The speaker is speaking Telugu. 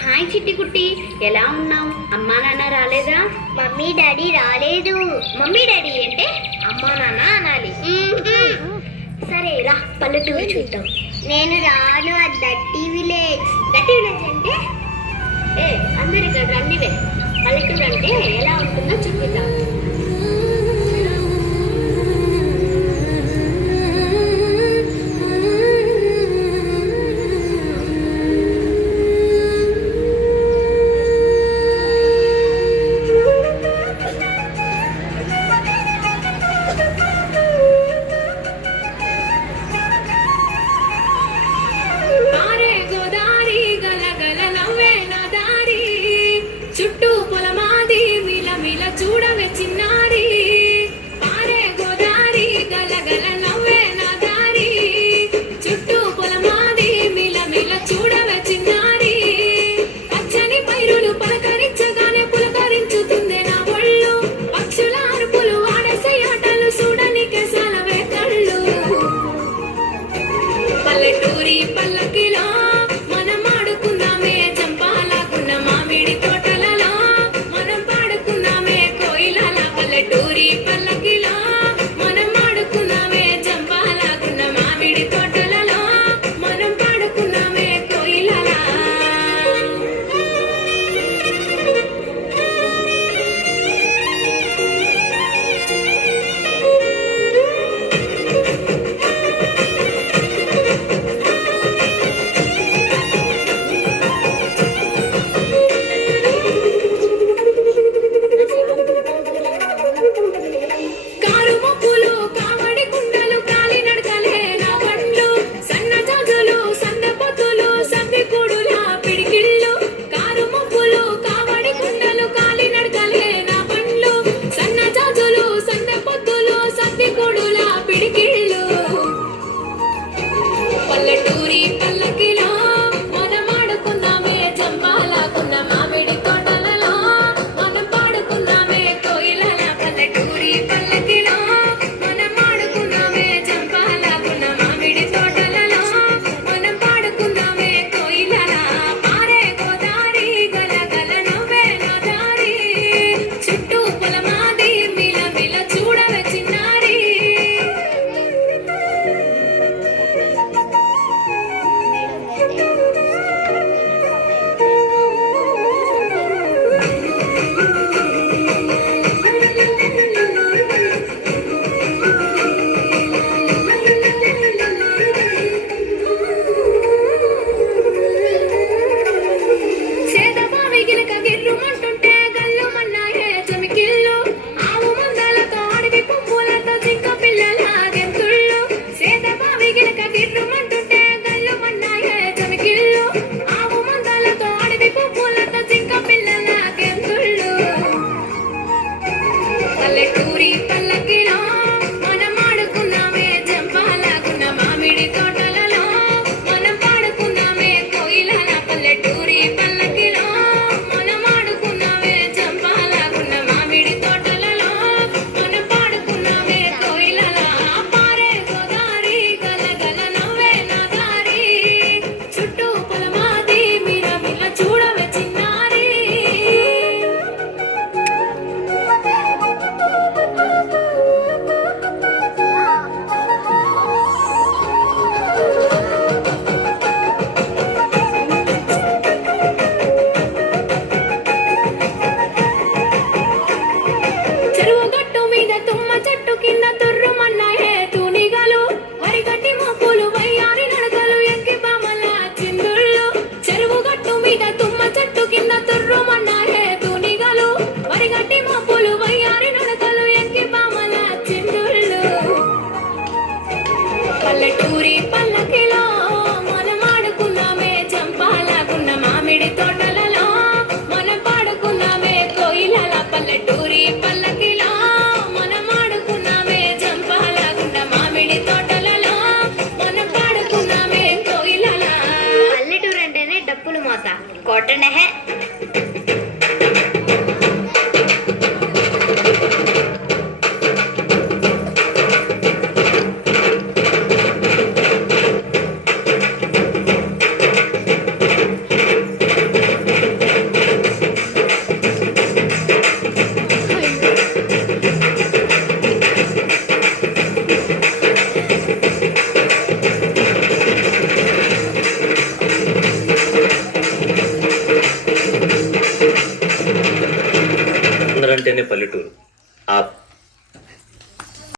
హాయ్ చిట్టి కుట్టి, ఎలా ఉన్నావు? అమ్మా నాన్న రాలేదా? మమ్మీ డాడీ రాలేదు. మమ్మీ డాడీ అంటే అమ్మా నాన్న అనాలి. సరే రా, పల్లెటూరు చూద్దాం. నేను రాను. అది దట్టి విలేజ్. దట్టి విలేజ్ అంటే అందరు ఇక్కడ రండివే. పల్లెటూరు అంటే ఎలా ఉంటుందో చూపిద్దాం. చుట్టూ పొలమాది మిల మిల చూడవే చిన్నారి. పారే గోదారి గల గల నవ్వే నా దారి. చుట్టూ పొలమాది మిల మిల చూడవే చిన్నారి. పచ్చని పైరులు పలకరించగానే పులకరించుతుందే నా ఒళ్ళు. పక్షుల అరుపులు ఆడసే ఆటలు చూడనికే సాలవే కళ్ళు. పల్లెటూరి పల్లకిలో మనం ఆడుకుందామే చంపాలకున్న మామిడి తోటలలో. మనం పాడుకుందామే కోయిలల. పల్లెటూరి పల్లకిలో మనం ఆడుకుందామే చంపాలకున్న మామిడి తోటలలో. మనం పాడుకుందామే కోయిలల. కారు మబ్బులు కావడి కుండలు కాలి నడకలే నా బండ్లు. సన్న జాజులు సందె పొద్దులు సంది కూడుల పిడికిళ్ళు. కారు మబ్బులు కావడి కుండలు కాలి నడకలే నా బండ్లు. సన్న జాజులు సందె పొద్దులు సంది కూడుల పిడికిళ్ళు. పల్లెటూరి పల్లకిలో మనం ఆడుకుందామే చంపాలకున్న మామిడి తోటలలో. మనం పాడుకుందామే కోయిలల. పల్లెటూరి పల్లకిలో మనం ఆడుకుందామే చంపాలకున్న మామిడి తోటలలో. మనం పాడుకుందామే కోయిలల. పారే గోదారి గల గల నవ్వే నా దారి. చుట్టూ పొలమాది మిల మిల చూడవే చిన్నారి. సేదబావి గిలక గిర్రుమంటుంటే గల్లుమన్నాయే చమికిళ్ళు. ఆవు మందలతో అడవి పువ్వులతో జింక పిల్లల గెంతుళ్ళు. సేదబావి గిలక గిర్రుమంటుంటే గల్లుమన్నాయే చమికిళ్ళు. ఆవు మందలతో అడవి పువ్వులతో జింక పిల్లల గెంతుళ్ళు. పల్లెటూరి పల్లకిలో మనం ఆడుకుందామే చంపాలకున్న మామిడి తోటలలో. మనం పాడుకుందామే కోయిలల. పల్లెటూరి పల్లకిలో మనం ఆడుకుందామే చంపాలకున్న మామిడి తోటలలో. మనం పాడుకుందామే కోయిలల. పారే గోదారి గల గల నవ్వే నా దారి. చుట్టూ పొలమాది మిల మిల చూడవే చిన్నారి. చెరువు గట్టు మీద తుమ్మ చెట్టు కింద తుర్రుమన్నాయే తూనిగలు. వరిగట్టి మోపులు వయ్యారి నడకలు ఎక్కి బామల చిందుళ్ళు. చెరువు గట్టు మీద తుమ్మ చెట్టు కింద తుర్రుమన్నాయే తూనిగలు. వరిగట్టి మోపులు వయ్యారి నడకలు ఎక్కి బామల చిందుళ్ళు. పల్లెటూరి పల్లకిలో మనం ఆడుకుందామే చంపాలకున్న మామిడి తోటలలో. మనం పాడుకుందామే కోయిలల. పల్లెటూరి పల్లకిలో మనం ఆడుకుందామే చంపాలకున్న మామిడి తోటలలో. మనం పాడుకుందామే కోయిలల. పల్లెటూరు అంటేనే డప్పులు మోత కొట్టనహే. పల్లెటూరు